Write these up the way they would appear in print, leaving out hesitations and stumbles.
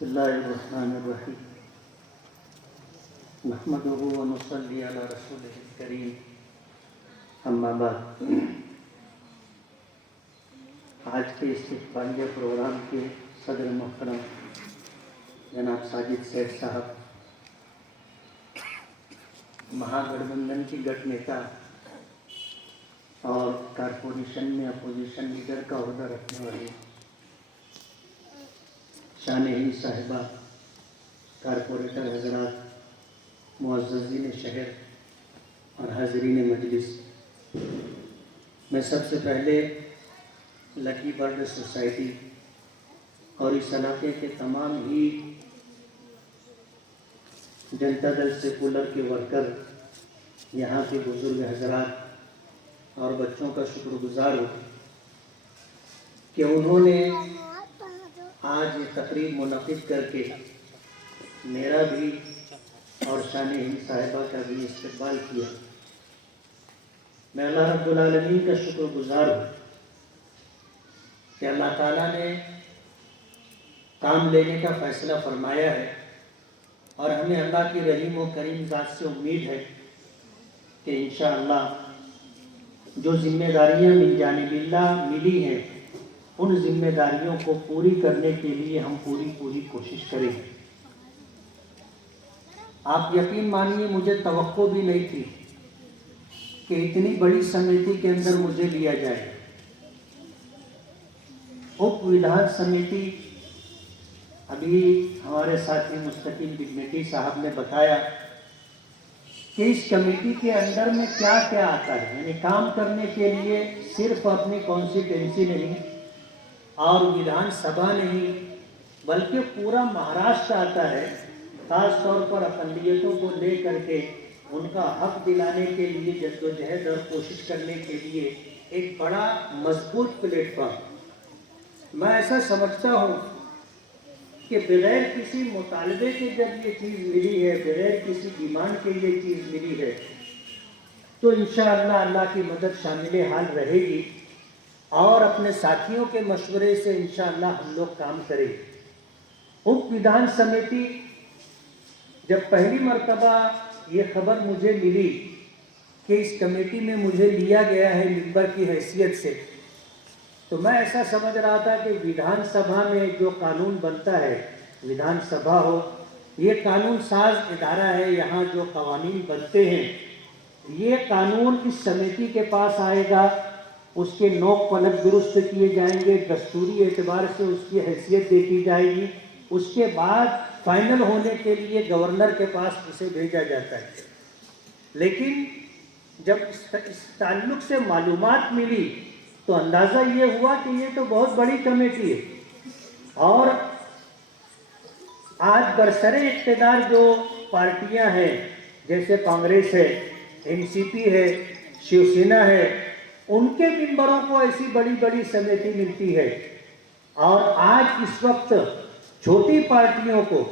بسم اللہ الرحمن الرحیم نحمدہ و نصلی علی رسولہ الکریم اما بعد۔ آج کے استقبالیہ پروگرام کے صدر محترم جناب ساجد سیٹھ صاحب، مہا گٹھ بندھن کی گٹھ نیتا اور کارپوریشن میں اپوزیشن لیڈر کا عہدہ رکھنے والے شان ہند صاحبہ، کارپوریٹر حضرات، معززین شہر اور حاضرین مجلس، میں سب سے پہلے لکی برڈ سوسائٹی اور اس علاقے کے تمام ہی جنتا دل سیکولر کے ورکر، یہاں کے بزرگ حضرات اور بچوں کا شکر گزار ہوں کہ انہوں نے آج یہ تقریب منعقد کر کے میرا بھی اور شان ہند صاحبہ کا بھی استقبال کیا۔ میں اللہ رب العالمین کا شکر گزار ہوں کہ اللہ تعالیٰ نے کام لینے کا فیصلہ فرمایا ہے، اور ہمیں اللہ کی رحیم و کریم ذات سے امید ہے کہ انشاءاللہ جو ذمہ داریاں من جانب اللہ ملی ہیں، ان ذمہ داریوں کو پوری کرنے کے لیے ہم پوری کوشش کریں گے۔ آپ یقین مانیے، مجھے توقع بھی نہیں تھی کہ اتنی بڑی سمیتی کے اندر مجھے لیا جائے۔ اپ ودھان سمیتی، ابھی ہمارے ساتھی مستقیم ڈگنیٹی صاحب نے بتایا کہ اس کمیٹی کے اندر میں کیا کیا آتا ہے، یعنی کام کرنے کے لیے صرف اپنی کانسٹیٹوئنسی نہیں اور ودھان سبھا نہیں، بلکہ پورا مہاراشٹر آتا ہے، خاص طور پر اقلیتوں کو لے کر کے ان کا حق دلانے کے لیے جدوجہد اور کوشش کرنے کے لیے ایک بڑا مضبوط پلیٹ فارم۔ میں ایسا سمجھتا ہوں کہ بغیر کسی مطالبے کے جب یہ چیز ملی ہے، بغیر کسی ڈیمانڈ کے یہ چیز ملی ہے، تو انشاءاللہ اللہ کی مدد شامل حال رہے گی، اور اپنے ساتھیوں کے مشورے سے انشاءاللہ ہم لوگ کام کریں۔ اپ ودھان سمیتی، جب پہلی مرتبہ یہ خبر مجھے ملی کہ اس کمیٹی میں مجھے لیا گیا ہے ممبر کی حیثیت سے، تو میں ایسا سمجھ رہا تھا کہ ودھان سبھا میں جو قانون بنتا ہے، ودھان سبھا ہو، یہ قانون ساز ادارہ ہے، یہاں جو قوانین بنتے ہیں یہ قانون اس سمیتی کے پاس آئے گا، اس کے نوک پلک درست کیے جائیں گے، دستوری اعتبار سے اس کی حیثیت دیکھی جائے گی، اس کے بعد فائنل ہونے کے لیے گورنر کے پاس اسے بھیجا جاتا ہے۔ لیکن جب اس تعلق سے معلومات ملی تو اندازہ یہ ہوا کہ یہ تو بہت بڑی کمیٹی ہے، اور آج برسر اقتدار جو پارٹیاں ہیں، جیسے کانگریس ہے، این سی پی ہے، شیو سینا ہے، ان کے ممبروں کو ایسی بڑی بڑی سمیتی ملتی ہے، اور آج اس وقت چھوٹی پارٹیوں کو،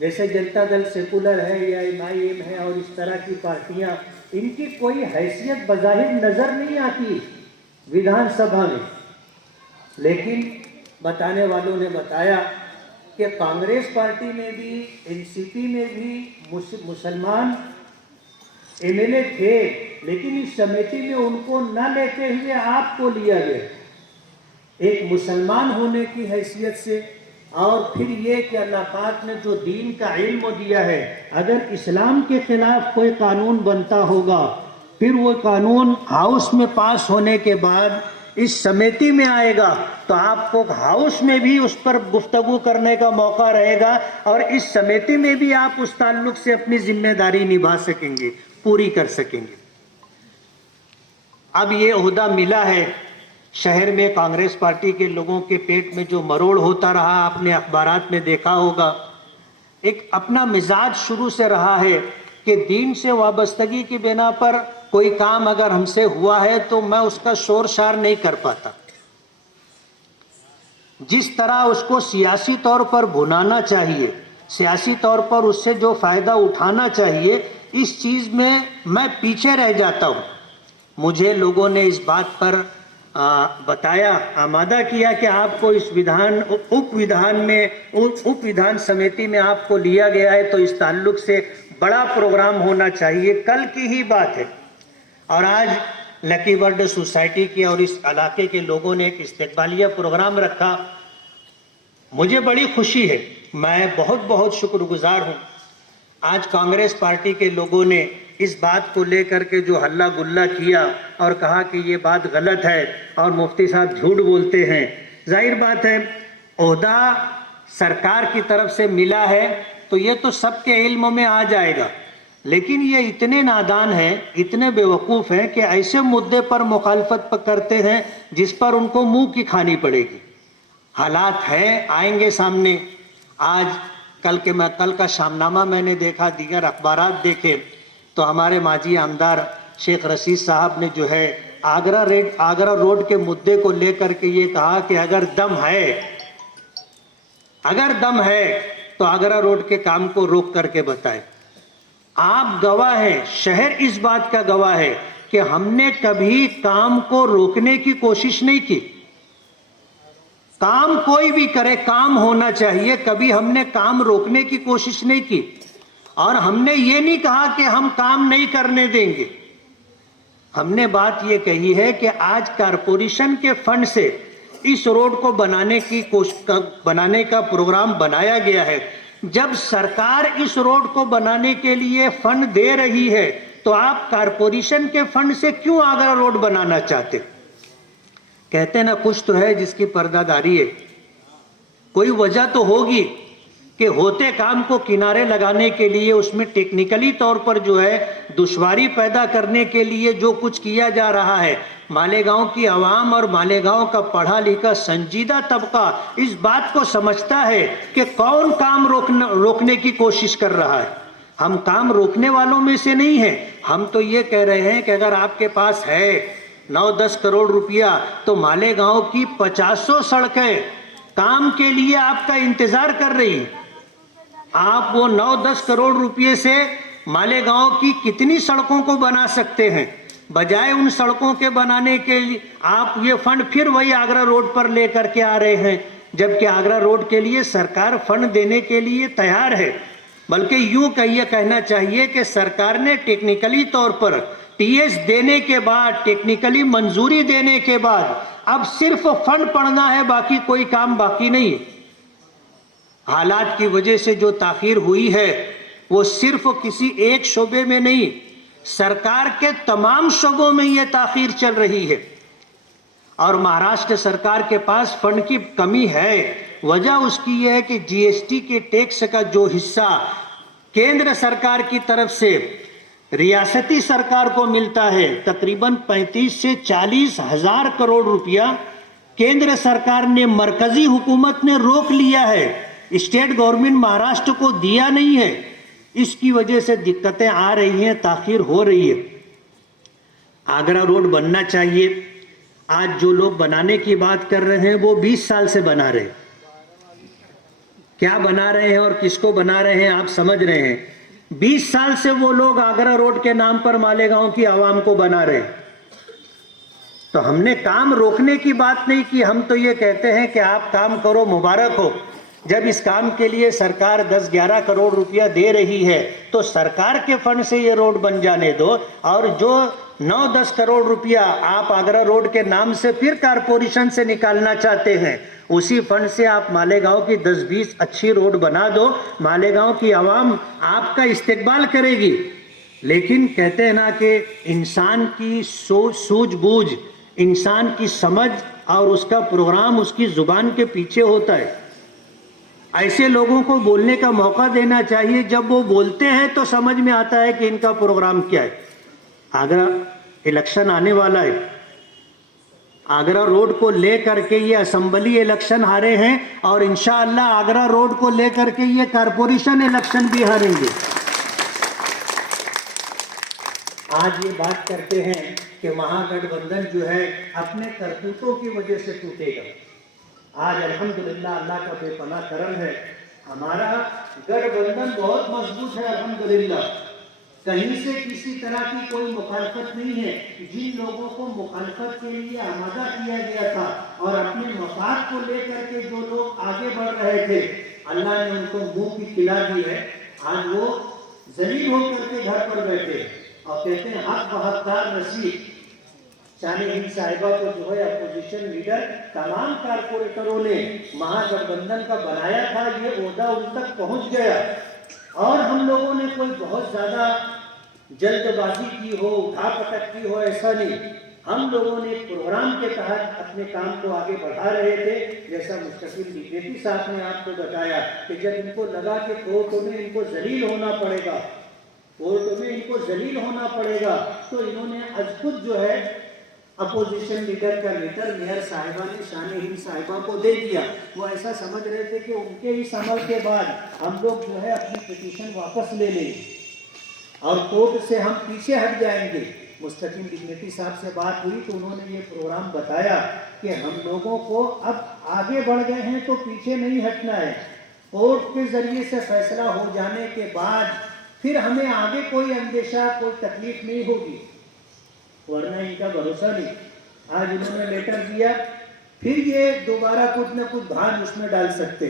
جیسے جنتا دل سیکولر ہے یا MIM ہے اور اس طرح کی پارٹیاں، ان کی کوئی حیثیت بظاہر نظر نہیں آتی ودھان سبھا میں۔ لیکن بتانے والوں نے بتایا کہ کانگریس پارٹی میں بھی، NCP میں بھی مسلمان MLA تھے، لیکن اس سمیتی میں ان کو نہ لیتے ہوئے آپ کو لیا گیا، ایک مسلمان ہونے کی حیثیت سے۔ اور پھر یہ کہ اللہ پاک نے جو دین کا علم دیا ہے، اگر اسلام کے خلاف کوئی قانون بنتا ہوگا، پھر وہ قانون ہاؤس میں پاس ہونے کے بعد اس سمیتی میں آئے گا، تو آپ کو ہاؤس میں بھی اس پر گفتگو کرنے کا موقع رہے گا، اور اس سمیتی میں بھی آپ اس تعلق سے اپنی ذمہ داری نبھا سکیں گے، پوری کر سکیں گے۔ اب یہ عہدہ ملا ہے، شہر میں کانگریس پارٹی کے لوگوں کے پیٹ میں جو مروڑ ہوتا رہا، آپ نے اخبارات میں دیکھا ہوگا، ایک اپنا مزاج شروع سے رہا ہے کہ دین سے وابستگی کی بنا پر کوئی کام اگر ہم سے ہوا ہے تو میں اس کا شور شار نہیں کر پاتا۔ جس طرح اس کو سیاسی طور پر بھنانا چاہیے، سیاسی طور پر اس سے جو فائدہ اٹھانا چاہیے، اس چیز میں پیچھے رہ جاتا ہوں۔ مجھے لوگوں نے اس بات پر بتایا آمادہ کیا کہ آپ کو اس اپ ودھان سمیتی میں آپ کو لیا گیا ہے، تو اس تعلق سے بڑا پروگرام ہونا چاہیے، کل کی ہی بات ہے۔ اور آج لکی برڈ سوسائٹی کی اور اس علاقے کے لوگوں نے ایک استقبالیہ پروگرام رکھا، مجھے بڑی خوشی ہے، میں بہت بہت شکر گزار ہوں۔ آج کانگریس پارٹی کے لوگوں نے اس بات کو لے کر کے جو ہلہ گلہ کیا اور کہا کہ یہ بات غلط ہے اور مفتی صاحب جھوٹ بولتے ہیں، ظاہر بات ہے عہدہ سرکار کی طرف سے ملا ہے تو یہ تو سب کے علم میں آ جائے گا، لیکن یہ اتنے نادان ہیں، اتنے بیوقوف ہیں کہ ایسے مدعے پر مخالفت کرتے ہیں جس پر ان کو منہ کی کھانی پڑے گی۔ حالات ہیں، آئیں گے سامنے۔ آج کل کا شام نامہ میں نے دیکھا، دیگر اخبارات دیکھے تو ہمارے ماجی آمدار شیخ رشید صاحب نے جو ہے آگرہ روڈ کے مدعے کو لے کر کے یہ کہا کہ اگر دم ہے تو آگرہ روڈ کے کام کو روک کر کے بتائیں۔ آپ گواہ ہیں، شہر اس بات کا گواہ ہے کہ ہم نے کبھی کام کو روکنے کی کوشش نہیں کی۔ کام کوئی بھی کرے، کام ہونا چاہیے، کبھی ہم نے کام روکنے کی کوشش نہیں کی، اور ہم نے یہ نہیں کہا کہ ہم کام نہیں کرنے دیں گے۔ ہم نے بات یہ کہی ہے کہ آج کارپوریشن کے فنڈ سے اس روڈ کو بنانے کا پروگرام بنایا گیا ہے۔ جب سرکار اس روڈ کو بنانے کے لیے فنڈ دے رہی ہے تو آپ کارپوریشن کے فنڈ سے کیوں آگرہ روڈ بنانا چاہتے؟ کہتے نا کچھ تو ہے جس کی پردہ داری ہے، کوئی وجہ تو ہوگی کہ ہوتے کام کو کنارے لگانے کے لیے اس میں ٹیکنیکلی طور پر جو ہے دشواری پیدا کرنے کے لیے جو کچھ کیا جا رہا ہے۔ مالیگاؤں کی عوام اور مالیگاؤں کا پڑھا لکھا سنجیدہ طبقہ اس بات کو سمجھتا ہے کہ کون کام روکنے کی کوشش کر رہا ہے۔ ہم کام روکنے والوں میں سے نہیں ہیں، ہم تو یہ کہہ رہے ہیں کہ اگر آپ کے پاس ہے 9-10 کروڑ روپیہ تو مالیگاؤں کی 50 سڑکیں کام کے لیے آپ کا انتظار کر رہی ہیں۔ آپ وہ 9-10 کروڑ روپے سے مالیگاؤں کی کتنی سڑکوں کو بنا سکتے ہیں؟ بجائے ان سڑکوں کے بنانے کے لیے آپ یہ فنڈ پھر وہی آگرہ روڈ پر لے کر کے آ رہے ہیں، جبکہ آگرہ روڈ کے لیے سرکار فنڈ دینے کے لیے تیار ہے۔ بلکہ یوں کہنا چاہیے کہ سرکار نے ٹیکنیکلی طور پر ٹی ایس دینے کے بعد، ٹیکنیکلی منظوری دینے کے بعد اب صرف فنڈ پڑنا ہے، باقی کوئی کام باقی نہیں ہے۔ حالات کی وجہ سے جو تاخیر ہوئی ہے وہ صرف کسی ایک شعبے میں نہیں، سرکار کے تمام شعبوں میں یہ تاخیر چل رہی ہے، اور مہاراشٹر سرکار کے پاس فنڈ کی کمی ہے۔ وجہ اس کی یہ ہے کہ جی ایس ٹی کے ٹیکس کا جو حصہ کیندر سرکار کی طرف سے ریاستی سرکار کو ملتا ہے، تقریباً 35 سے 40 ہزار کروڑ روپیہ کیندر سرکار نے، مرکزی حکومت نے روک لیا ہے، اسٹیٹ گورنمنٹ مہاراشٹر کو دیا نہیں ہے۔ اس کی وجہ سے دقتیں آ رہی ہیں، تاخیر ہو رہی ہے۔ آگرہ روڈ بننا چاہیے۔ آج جو لوگ بنانے کی بات کر رہے ہیں وہ 20 سال سے بنا رہے ہیں۔ کیا بنا رہے ہیں اور کس کو بنا رہے ہیں آپ سمجھ رہے ہیں۔ 20 سال سے وہ لوگ آگرہ روڈ کے نام پر مالیگاؤں کی عوام کو بنا رہے ہیں۔ تو ہم نے کام روکنے کی بات نہیں کی، ہم تو یہ کہتے ہیں کہ آپ کام کرو، مبارک ہو۔ جب اس کام کے لیے سرکار 10-11 کروڑ روپیہ دے رہی ہے تو سرکار کے فنڈ سے یہ روڈ بن جانے دو، اور جو 9-10 کروڑ روپیہ آپ آگرہ روڈ کے نام سے پھر کارپوریشن سے نکالنا چاہتے ہیں، اسی فنڈ سے آپ مالیگاؤں کی 10-20 اچھی روڈ بنا دو، مالیگاؤں کی عوام آپ کا استقبال کرے گی۔ لیکن کہتے ہیں نا کہ انسان کی سوجھ بوجھ، انسان کی سمجھ اور اس کا پروگرام اس کی زبان کے پیچھے ہوتا ہے۔ ایسے لوگوں کو بولنے کا موقع دینا چاہیے، جب وہ بولتے ہیں تو سمجھ میں آتا ہے کہ ان کا پروگرام کیا ہے۔ آگرہ الیکشن آنے والا ہے، آگرہ روڈ کو لے کر کے یہ اسمبلی الیکشن ہارے ہیں، اور انشاءاللہ آگرہ روڈ کو لے کر کے یہ کارپوریشن الیکشن بھی ہاریں گے۔ آج یہ بات کرتے ہیں کہ مہا گٹھ بندھن جو ہے اپنے کرتوتوں کی وجہ سے ٹوٹے گا۔ آج الحمدللہ اللہ کا بے پناہ کرم ہے، ہمارا گٹھ بندھن بہت مضبوط ہے الحمدللہ۔ کہیں سے کسی طرح کی کوئی مخالفت نہیں ہے. جن لوگوں کو مخالفت کے لیے آمادہ کیا گیا تھا اور اپنے مفاد کو لے کر کے جو لوگ آگے بڑھ رہے تھے، اللہ نے ان کو منہ کی کھلا دی ہے. آج وہ ذلیل ہو کر کے گھر پر بیٹھے اور کہتے ہیں حق و حقدار نصیب. شان ہند صاحبہ کو جو ہے اپوزیشن لیڈر تمام کارپوریٹروں نے مہا گٹھ بندھن کا بنایا تھا، یہ عہدہ ان تک پہنچ گیا. اور ہم لوگوں نے کوئی بہت زیادہ جلد بازی کی ہو، اٹھا پٹک کی ہو، ایسا نہیں. ہم لوگوں نے ایک پروگرام کے تحت اپنے کام کو آگے بڑھا رہے تھے. جیسا مستقل ڈپٹی صاحب نے آپ کو بتایا کہ جب ان کو لگا کہ کورٹوں میں ان کو ذلیل ہونا پڑے گا، کورٹوں میں ان کو ذلیل ہونا پڑے گا، تو انہوں نے از خود جو ہے اپوزیشن لیڈر کا لیٹر میئر صاحبہ نے شان ہند صاحبہ کو دے دیا. وہ ایسا سمجھ رہے تھے کہ ان کے اس عمل کے بعد ہم لوگ جو ہے اپنی پٹیشن واپس لے لیں اور کورٹ سے ہم پیچھے ہٹ جائیں گے. مستقل ڈگنیٹی صاحب سے بات ہوئی تو انہوں نے یہ پروگرام بتایا کہ ہم لوگوں کو اب آگے بڑھ گئے ہیں تو پیچھے نہیں ہٹنا ہے. کورٹ کے ذریعے سے فیصلہ ہو جانے کے بعد پھر ہمیں آگے کوئی اندیشہ، کوئی تکلیف نہیں ہوگی، ورنہ ان کا بھروسہ نہیں. آج انہوں نے لیٹر دیا، پھر یہ دوبارہ کچھ نہ کچھ بھان اس میں ڈال سکتے.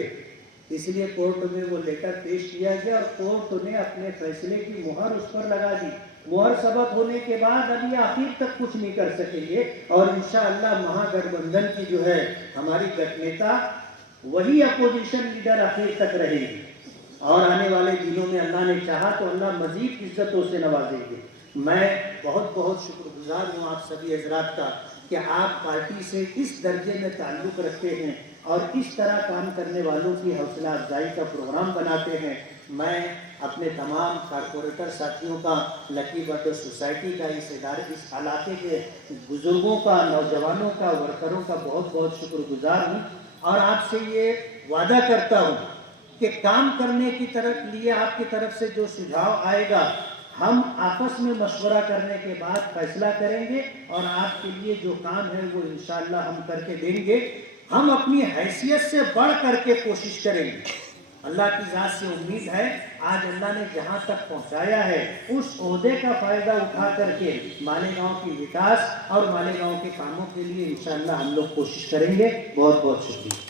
اس لیے کورٹ میں وہ لیٹر پیش کیا گیا اور کورٹ نے اپنے فیصلے کی مہر اس پر لگا دی. مہر ثبت ہونے کے بعد اب یہ آخر تک کچھ نہیں کر سکیں گے اور انشاءاللہ مہا گٹھ بندھن کی جو ہے ہماری گٹھ نیتا وہی اپوزیشن لیڈر آخر تک رہے گی. اور آنے والے دنوں میں اللہ نے چاہا تو اللہ مزید عزتوں سے نوازیں گے. میں بہت بہت شکر گزار ہوں آپ سبھی حضرات کا کہ آپ پارٹی سے اس درجے میں تعلق رکھتے ہیں اور اس طرح کام کرنے والوں کی حوصلہ افزائی کا پروگرام بناتے ہیں. میں اپنے تمام کارپوریٹر ساتھیوں کا، لکی بٹر سوسائٹی کا، اس ادارے، اس علاقے کے بزرگوں کا، نوجوانوں کا، ورکروں کا بہت بہت شکر گزار ہوں اور آپ سے یہ وعدہ کرتا ہوں کہ کام کرنے کی طرف لیے آپ کی طرف سے جو سجھاؤ آئے گا ہم آپس میں مشورہ کرنے کے بعد فیصلہ کریں گے اور آپ کے لیے جو کام ہے وہ انشاءاللہ ہم کر کے دیں گے. ہم اپنی حیثیت سے بڑھ کر کے کوشش کریں گے. اللہ کی ذات سے امید ہے آج اللہ نے جہاں تک پہنچایا ہے اس عہدے کا فائدہ اٹھا کر کے مالیگاؤں کی وکاس اور مالیگاؤں کے کاموں کے لیے انشاءاللہ ہم لوگ کوشش کریں گے. بہت بہت شکریہ.